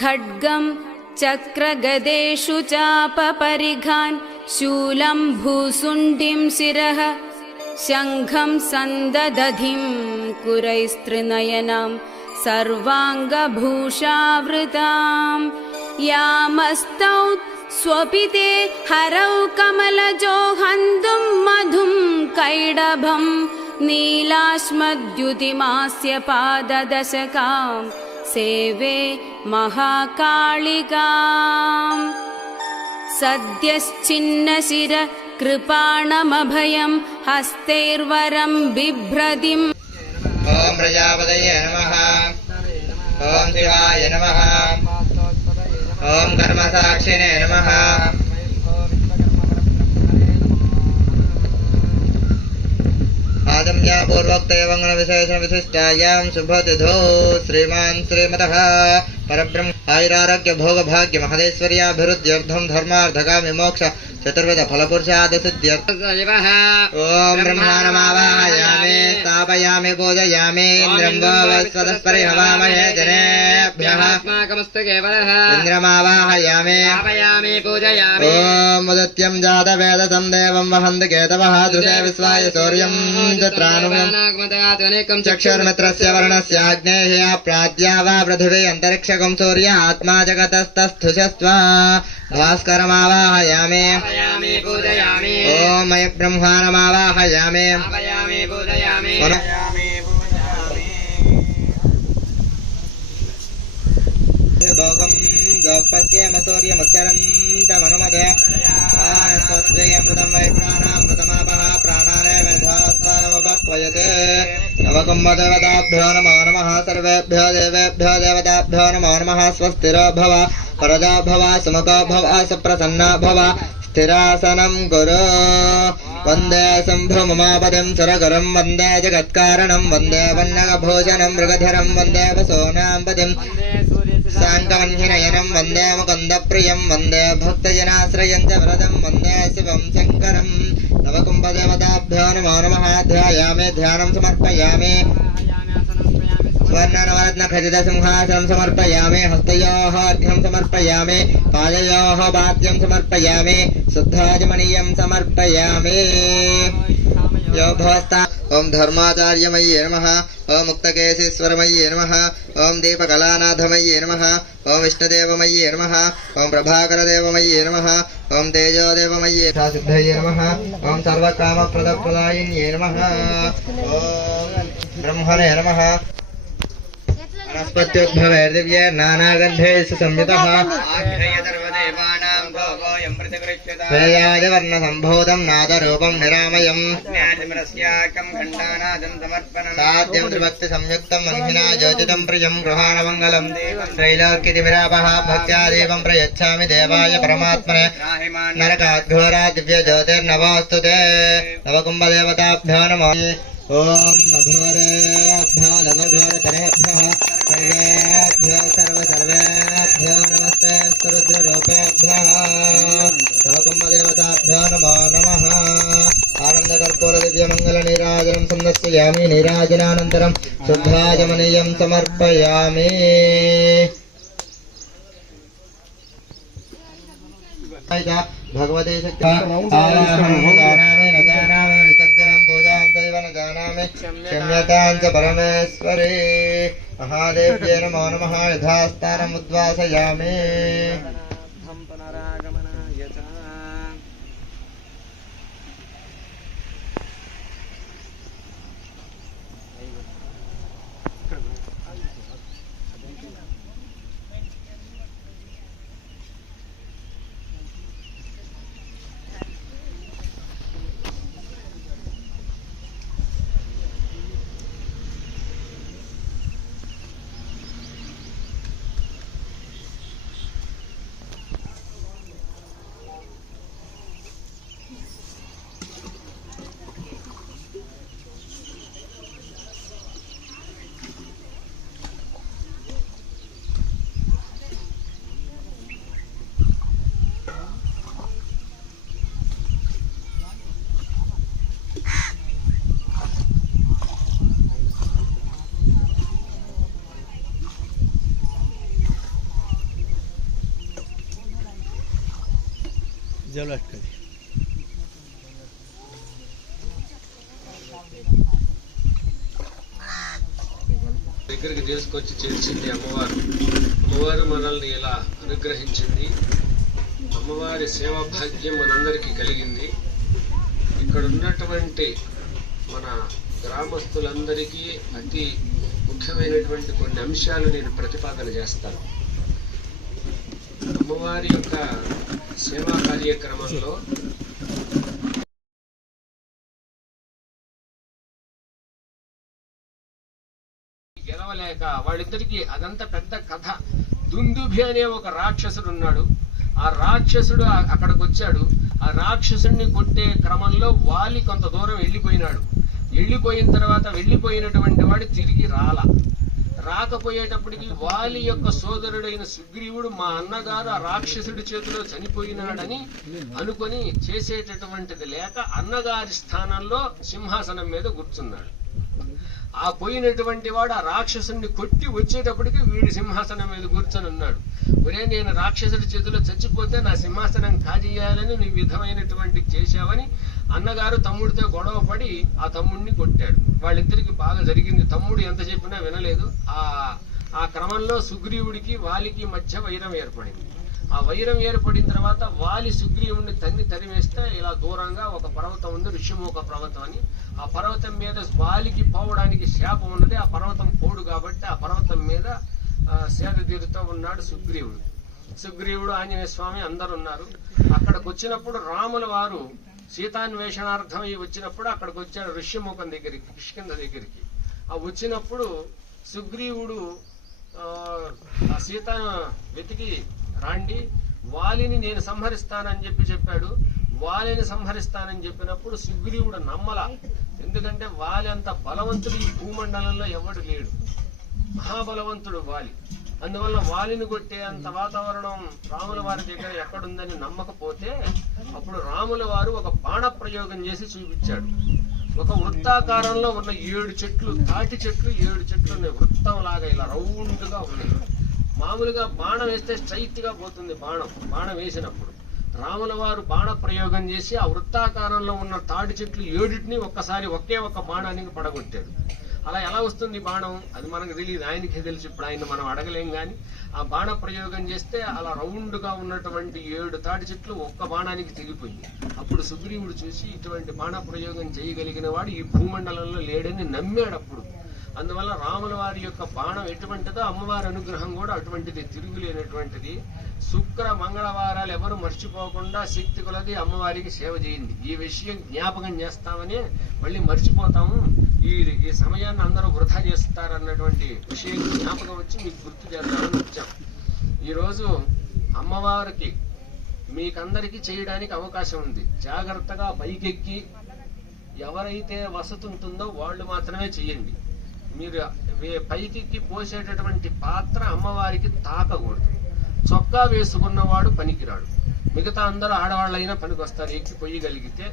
खड्गं चक्रगदेषु चापपरिघान् शूलं भूसुण्डिं शिरः शङ्खं सन्ददधिं कुरैस्त्रिनयनां सर्वाङ्गभूषावृतां यामस्तौ स्वपिते हरौ कमलजो हन्तुं मधुं कैडभं नीलाश्मद्युतिमास्य पाददशकां सेवे महाकालिकाम् सद्यश्चिन्नशिर कृपाणमभयं हस्तैर्वरं बिभ्रदिम् ओम प्रजापतये नमः। ओम शिवाय नमः। ओम कर्मसाक्षिणे नमः। आदम्या पूर्वोक्त एवं विशेषण विशिष्टायां शुभतिथौ श्रीमान् श्रीमतः परब्रह्म आयुरारोग्य भोग भाग्य महदेश्वर्याभिवृद्ध्यर्थं धर्मार्थकामि मोक्ष चतुर्विध फलपुरुषार्थ सिद्ध्यर्थं ओम ब्रह्माणमावाहयामि स्थापयामि पूजयामि इन्द्रं वस्वतस्परि हवामहे जनेभ्यः इन्द्रमावाहयामि स्थापयामि पूजयामि ओम उदित्यं जातवेदसं देवं वहन्ति केतवः दृशे विश्वाय सूर्यं चत्रानुगं चक्षुर्मित्रस्य वर्णस्य अग्नेः प्राज्ञा वा पृथिवी अन्तरिक्षकं सूर्य आत्मा जगतस्तस्थुषस्त्वा भास्करमावाहयामि पूजयामि ओम मय ब्रह्माणमावाहयामि पूजयामि भोगं गोपस्येम सूर्यमुच्चरन्तमनुमते स्वस्वेयमृतं वै प्राणामृतमापः प्राणानेवेधास्तानमुपक्वयते नवकुम्भदेवताभ्यो नमो नमः सर्वेभ्यो देवेभ्यो देवताभ्यो नमो नमः स्वस्तिरो भव वरदो भव सुमुखो भव सुप्रसन्नो भव स्थिरासनं कुरु वन्दे शम्भुमुमापतिं सुरगुरुं वन्दे जगत्कारणं वन्दे वन्नगभूषणं मृगधरं वन्दे वसूनां पतिं शाङ्कवह्निनयनं वन्दे मुकुन्दप्रियं वन्दे भक्तजनाश्रयं च वरदं वन्दे शिवं शङ्करं नवकुम्भदेवताभ्यो नमो नमः ध्यायामि ध्यानं समर्पयामि स्वर्णनवरत्नखचितसिंहासनं समर्पयामि हस्तयोः अर्घ्यं समर्पयामि पादयोः वाद्यं समर्पयामि शुद्धाजमनीयं समर्पयामि यो भवस्ता ओम धर्माचार्यमय्ये नमः ओम मुक्तकेशीश्वरमय्ये नमः ओम दीपकलानाथमय्ये नमः ओम विष्णुदेवमय्ये नमः ओम प्रभाकरदेवमय्ये नमः ओम तेजोदेवमय्ये सिद्धये नमः ओम सर्वकामप्रदप्रदायिन्ये नमः ओम ब्रह्मणे नमः वनस्पत्युद्भवे दिव्ये नानागन्धेषु संयुतः वर्णसम्भूतं नादरूपं निरामयं साध्यं त्रिभक्तिसंयुक्तं वह्निना ज्योतितं प्रियं गृहाणमङ्गलं त्रैलोक्यतिमिरापः भक्त्या देवं प्रयच्छामि देवाय परमात्मने नरकाद्घोरा दिव्यज्योतिर्नमोऽस्तु ते नवकुम्भदेवताभ्यो नमो ओम अघोरेभ्यो लघुघोरतरेभ्यः सर्वेभ्यो सर्वेभ्यो नमस्ते रुद्ररूपेभ्यः नवकुम्भदेवताभ्यो नमो नमः आनन्दकर्पूरदिव्यमङ्गलनीराजनं संदर्शयामि नीराजनानन्तरं शुद्धाचमनीयं समर्पयामि भगवते शक्ति क्षम्यतां च परमेश्वरे महादेव्ये नमो नमः यथास्थानम् उद्वासयामि దగ్గరికి తీసుకొచ్చి చేర్చింది అమ్మవారు మనల్ని ఇలా అనుగ్రహించింది. అమ్మవారి సేవా భాగ్యం మనందరికీ కలిగింది. ఇక్కడ ఉన్నటువంటి మన గ్రామస్తులందరికీ అతి ముఖ్యమైనటువంటి కొన్ని అంశాలు నేను ప్రతిపాదన చేస్తాను. అమ్మవారి యొక్క సేవా కార్యక్రమంలో గెలవలేక వాళ్ళిద్దరికి అదంతా పెద్ద కథ. దుందుభి అనే ఒక రాక్షసుడు ఉన్నాడు. ఆ రాక్షసుడు అక్కడికి వచ్చాడు. ఆ రాక్షసుడిని కొట్టే క్రమంలో వాలి కొంత దూరం వెళ్ళిపోయినాడు. వెళ్ళిపోయిన తర్వాత వెళ్ళిపోయినటువంటి వాడు తిరిగి రాకపోయేటప్పటికి వాలి యొక్క సోదరుడైన సుగ్రీవుడు మా అన్నగారు ఆ రాక్షసుడి చేతిలో చనిపోయినాడని అనుకొని చేసేటటువంటిది లేక అన్నగారి స్థానంలో సింహాసనం మీద కూర్చున్నాడు. ఆ పోయినటువంటి వాడు ఆ రాక్షసుని కొట్టి వచ్చేటప్పటికి వీడి సింహాసనం మీద కూర్చొని ఉన్నాడు. ఒరే, నేను రాక్షసుడి చేతిలో చచ్చిపోతే నా సింహాసనం కాజేయాలని నీ విధమైనటువంటి చేశావని అన్నగారు తమ్ముడితో గొడవ పడి ఆ తమ్ముడిని కొట్టాడు. వాళ్ళిద్దరికి బాగా జరిగింది. తమ్ముడు ఎంత చెప్పినా వినలేదు. ఆ క్రమంలో సుగ్రీవుడికి వాలికి మధ్య వైరం ఏర్పడింది. ఆ వైరం ఏర్పడిన తర్వాత వాలి సుగ్రీవుడిని తరిమేస్తే ఇలా దూరంగా ఒక పర్వతం ఉంది, ఋషిముఖ పర్వతం అని. ఆ పర్వతం మీద వాలికి పోవడానికి శాపం ఉన్నది. ఆ పర్వతం పోడు కాబట్టి ఆ పర్వతం మీద సేద తీరుతూ ఉన్నాడు సుగ్రీవుడు ఆంజనేయ స్వామి అందరు ఉన్నారు. అక్కడికి వచ్చినప్పుడు రాముల వారు సీతాన్వేషణార్థం వచ్చినప్పుడు అక్కడికి వచ్చాడు ఋష్యముఖం దగ్గరికి, కిష్కింద దగ్గరికి. ఆ వచ్చినప్పుడు సుగ్రీవుడు ఆ సీతను వెతికి రాండి, వాలిని నేను సంహరిస్తానని చెప్పాడు. వాలిని సంహరిస్తానని చెప్పినప్పుడు సుగ్రీవుడు నమ్మల. ఎందుకంటే వాలి అంత బలవంతుడు ఈ భూమండలంలో ఎవడు లేడు, మహాబలవంతుడు వాలి. అందువల్ల వాలిని కొట్టే అంత వాతావరణం రాముల వారి దగ్గర ఎక్కడుందని నమ్మకపోతే అప్పుడు రాముల వారు ఒక బాణ ప్రయోగం చేసి చూపించాడు. ఒక వృత్తాకారంలో ఉన్న 7 చెట్లు, తాటి చెట్లు 7 చెట్లు ఉన్నాయి. వృత్తం లాగా ఇలా రౌండ్ గా ఉన్నాయి. మామూలుగా బాణం వేస్తే స్ట్రైట్ గా పోతుంది. బాణం వేసినప్పుడు రాముల వారు బాణ ప్రయోగం చేసి ఆ వృత్తాకారంలో ఉన్న తాటి చెట్లు 7టిని ఒక్కసారి ఒకే ఒక్క బాణానికి పడగొట్టాడు. అలా ఎలా వస్తుంది బాణం అది మనకు తెలియదు, ఆయనకే తెలుసు. ఇప్పుడు ఆయన మనం అడగలేం. కానీ ఆ బాణ ప్రయోగం చేస్తే అలా రౌండ్ గా ఉన్నటువంటి 7 తాటి చెట్లు ఒక్క బాణానికి తెగిపోయింది. అప్పుడు సుగ్రీవుడు చూసి ఇటువంటి బాణ ప్రయోగం చేయగలిగిన వాడు ఈ భూమండలంలో లేడని నమ్మాడు అప్పుడు. అందువల్ల రాముల వారి యొక్క బాణం ఎటువంటిదో అమ్మవారి అనుగ్రహం కూడా అటువంటిది, తిరుగులేనటువంటిది. శుక్ర మంగళవారాలు ఎవరు మర్చిపోకుండా శక్తి కొలది అమ్మవారికి సేవ చేయండి. ఈ విషయం జ్ఞాపకం చేస్తామని మళ్ళీ మర్చిపోతాము. ఈ సమయాన్ని అందరూ వృధా చేస్తారన్నటువంటి విషయం జ్ఞాపకం వచ్చి మీకు గుర్తు చేద్దామని వచ్చాం. ఈరోజు అమ్మవారికి మీకందరికీ చేయడానికి అవకాశం ఉంది. జాగ్రత్తగా పైకెక్కి ఎవరైతే వసతి ఉంటుందో వాళ్ళు మాత్రమే చేయండి. మీరు పైకెక్కి పోసేటటువంటి పాత్ర అమ్మవారికి తాకకూడదు. చొక్కా వేసుకున్నవాడు పనికిరాడు. మిగతా అందరూ ఆడవాళ్ళైనా పనికి వస్తారు ఎక్కి పొయ్యగలిగితే.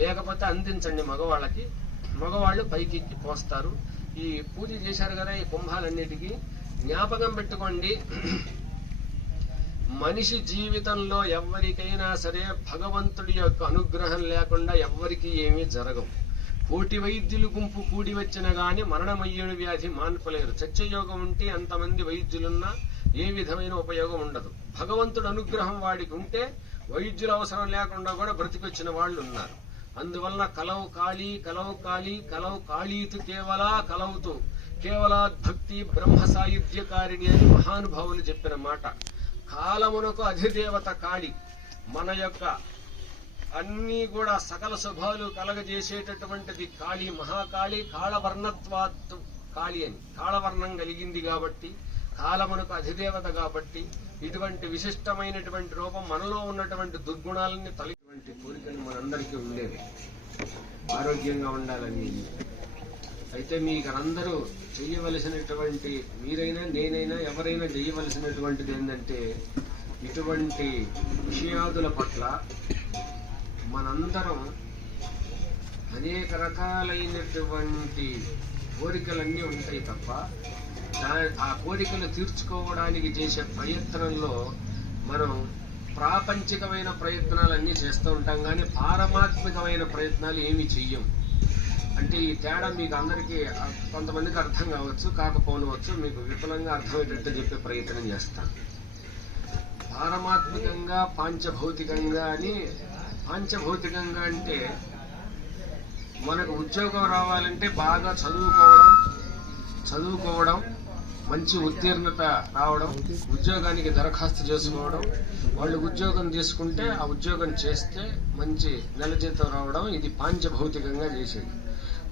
లేకపోతే అందించండి మగవాళ్ళకి. మగవాళ్ళు పైకెక్కి పోస్తారు. ఈ పూజ చేశారు కదా ఈ కుంభాలన్నిటికీ జ్ఞాపకం పెట్టుకోండి. మనిషి జీవితంలో ఎవరికైనా సరే భగవంతుడి యొక్క అనుగ్రహం లేకుండా ఎవ్వరికి ఏమీ జరగవు. కోటి వైద్యులు గుంపు కూడి వచ్చిన గాని మరణమయ్యేడు వ్యాధి మాన్పలేరు. సత్యయోగం ఉంటే అంతమంది వైద్యులున్నా ఏ విధమైన ఉపయోగం ఉండదు. భగవంతుడు అనుగ్రహం వాడికి ఉంటే వైద్యుల అవసరం లేకుండా కూడా బ్రతికొచ్చిన వాళ్ళు ఉన్నారు. అందువల్ల కలవు కాళీతు కలవుతూ కేవలాద్భక్తి బ్రహ్మ సాయుధ్యకారిణి అని మహానుభావులు చెప్పిన మాట. కాలమునకు అధిదేవత కాళి, మన యొక్క అన్ని కూడా సకల శుభాలు కలగజేసేటటువంటిది కాళి, మహాకాళి. కాళవర్ణత్వాత్తు కాళి అని, కాళవర్ణం కలిగింది కాబట్టి, కాలమునకు అధిదేవత కాబట్టి ఇటువంటి విశిష్టమైనటువంటి రూపం మనలో ఉన్నటువంటి దుర్గుణాలని తొలగినటువంటి కోరికలు మనందరికీ ఉండేవి. ఆరోగ్యంగా ఉండాలని. అయితే మీరందరూ చేయవలసినటువంటి, మీరైనా నేనైనా ఎవరైనా చేయవలసినటువంటిది ఏంటంటే ఇటువంటి విషయాదుల పట్ల మనందరం అనేక రకాలైనటువంటి కోరికలన్నీ ఉంటాయి తప్ప ఆ కోరికలు తీర్చుకోవడానికి చేసే ప్రయత్నంలో మనం ప్రాపంచికమైన ప్రయత్నాలన్నీ చేస్తూ ఉంటాం, కానీ పారమాత్మికమైన ప్రయత్నాలు ఏమి చెయ్యం. అంటే ఈ తేడా మీకు అందరికీ కొంతమందికి అర్థం కావచ్చు, కాకపోవచ్చు. మీకు విపులంగా అర్థమయ్యేటట్టు చెప్పే ప్రయత్నం చేస్తాను. పారమాత్మికంగా పాంచభౌతికంగా అని. పాంచభౌతికంగా అంటే మనకు ఉద్యోగం రావాలంటే బాగా చదువుకోవడం, మంచి ఉత్తీర్ణత రావడం, ఉద్యోగానికి దరఖాస్తు చేసుకోవడం, వాళ్ళు ఉద్యోగం తీసుకుంటే ఆ ఉద్యోగం చేస్తే మంచి నెల జీతం రావడం, ఇది పాంచభౌతికంగా చేసేది.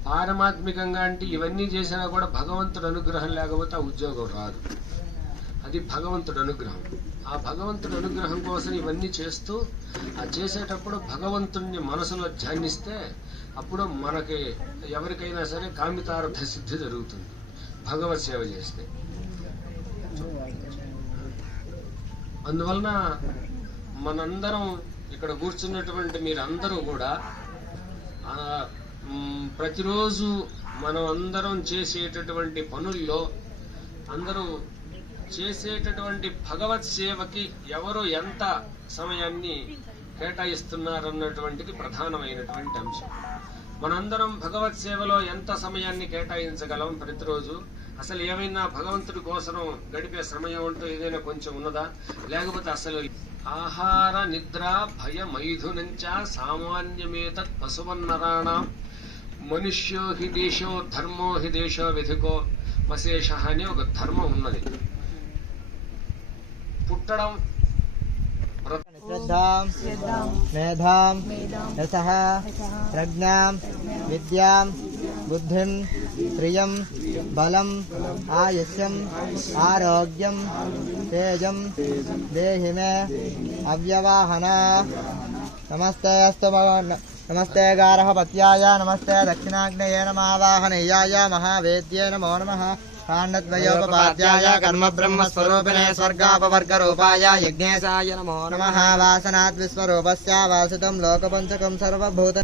పారమాత్మికంగా అంటే ఇవన్నీ చేసినా కూడా భగవంతుడు అనుగ్రహం లేకపోతే ఆ ఉద్యోగం రాదు. అది భగవంతుడు అనుగ్రహం. ఆ భగవంతుడి అనుగ్రహం కోసం ఇవన్నీ చేస్తూ ఆ చేసేటప్పుడు భగవంతుడిని మనసులో ధ్యానిస్తే అప్పుడు మనకి ఎవరికైనా సరే కామితార్థ సిద్ధి జరుగుతుంది భగవత్ సేవ చేస్తే. అందువలన మనందరం ఇక్కడ కూర్చున్నటువంటి మీరందరూ కూడా ప్రతిరోజు మనం అందరం చేసేటటువంటి పనుల్లో అందరూ చేసేటటువంటి భగవత్ సేవకి ఎవరు ఎంత సమయాన్ని కేటాయిస్తున్నారన్నటువంటిది ప్రధానమైనటువంటి అంశం. మనందరం భగవత్ సేవలో ఎంత సమయాన్ని కేటాయించగలం ప్రతిరోజు? అసలు ఏమైనా భగవంతుడి కోసం గడిపే సమయం అంటూ ఏదైనా కొంచెం ఉన్నదా? లేకపోతే అసలు ఆహార నిద్ర భయ మైథునంచ సామాన్యమేతత్ పశువన్నరాణం మనుష్యో హి దేశో ధర్మో హి దేశో విధికో మశేష అని ఒక ధర్మం ఉన్నది. పుట్టడం, శ్రద్ధాం మేధాం యశః ప్రజ్ఞాం విద్యాం బుద్ధిం ప్రియం బలం ఆయుష్యం ఆరోగ్యం తేజం దేహి మే అవ్యవాహన. నమస్తే గారః పత్యాయ నమస్తే దక్షిణాగ్నేయ నమావాహనేయాయ మహావేద్యే నమో నమః. కాండద్వయోపపాద్యాయ కర్మ బ్రహ్మ స్వరూపిణే స్వర్గాపవర్గ రూపాయ యజ్ఞేశాయ నమో నమః. వాసనాత్ విశ్వరూపస్య వాసితం లోకపంచకం సర్వభూత.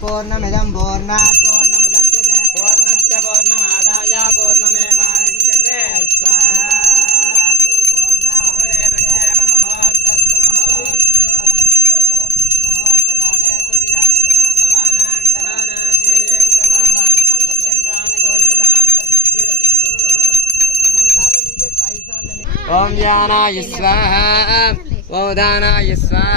పూర్ణమిదం పూర్ణాత్ పూర్ణముదచ్యతే పూర్ణస్య పూర్ణమాదాయ పూర్ణమేవావశిష్యతే. స్వాహా. ఓం జ్ఞానాయ స్వాహ ఓం దానాయ స్వాహ.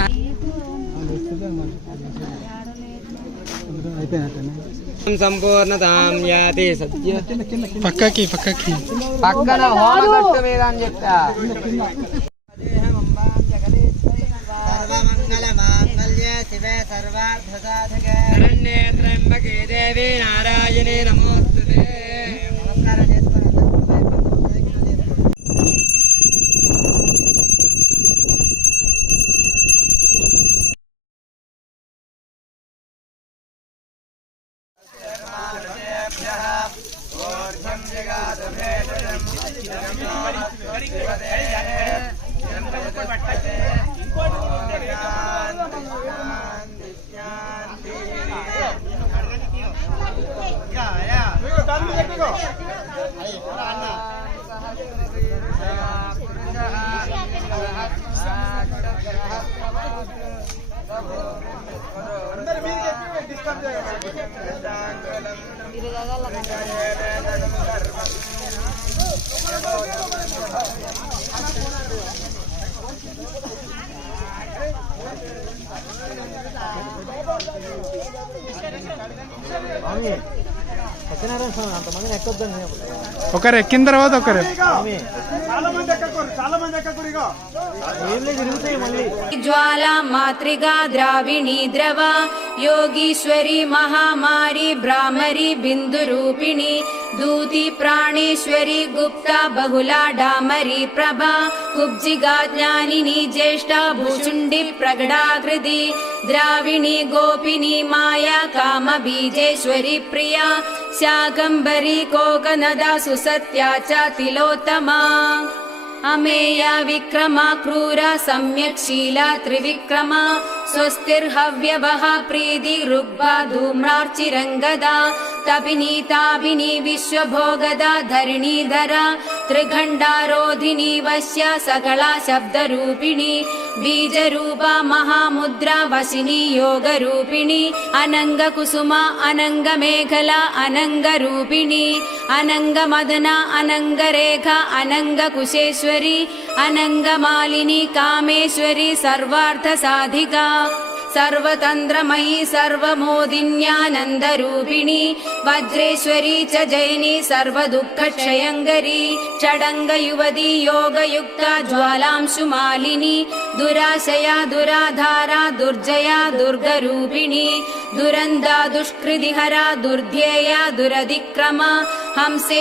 సంపూర్ణతాం యాతి సత్య. పక్కకి పక్కన హోమగట్టు మీద అని చెప్తా. సర్వమంగళ మాంగళ్యే శివే సర్వార్థ సాధకే శరణ్యే త్ర్యంబకే దేవి నారాయణే నమోస్తుతే. నమస్కారం చేసుకోండి. ఒకరు ఎక్కిన తర్వాత ఒకరు ज्वाला मातृगा द्राविणी द्रवा योगीश्वरी महामारी भ्रामरी बिन्दुरूपिणी दूती प्राणेश्वरी गुप्ता बहुला डामरी प्रभा कुब्जिगा ज्ञानिनी ज्येष्ठा भूचुण्डी प्रगडाकृति द्राविणी गोपिनी माया कामबीजेश्वरी प्रिया शाकम्भरी कोकनदा सुसत्या च तिलोत्तमा अमेया विक्रमा क्रूरा सम्यक् शीला त्रिविक्रमा स्वस्तिर्हव्यवः प्रीति ऋग्भा धूम्रार्चिरङ्गदा तपिनीतापिनी विश्वभोगदा धरणीधरा त्रिखण्डारोधिनी वश्य सकला शब्दरूपिणी बीजरूपा महामुद्रा वशिनी योगरूपिणी अनङ्गकुसुमा अनङ्गमेखला अनङ्गरूपिणी अनङ्गमदना अनङ्गरेखा अनङ्गकुशेश्वरी अनङ्गमालिनी कामेश्वरी सर्वार्थसाधिका सर्वतन्त्रमयी सर्वमोदिन्यानन्दरूपिणी वज्रेश्वरी च जैनी सर्वदुःखक्षयङ्करी षडङ्गयुवती योगयुक्ता ज्वालांशुमालिनी दुराशया दुराधारा दुर्जया दुर्गरूपिणी दुरन्दा दुष्कृतिहरा दुर्ध्येया दुरतिक्रमा हंसे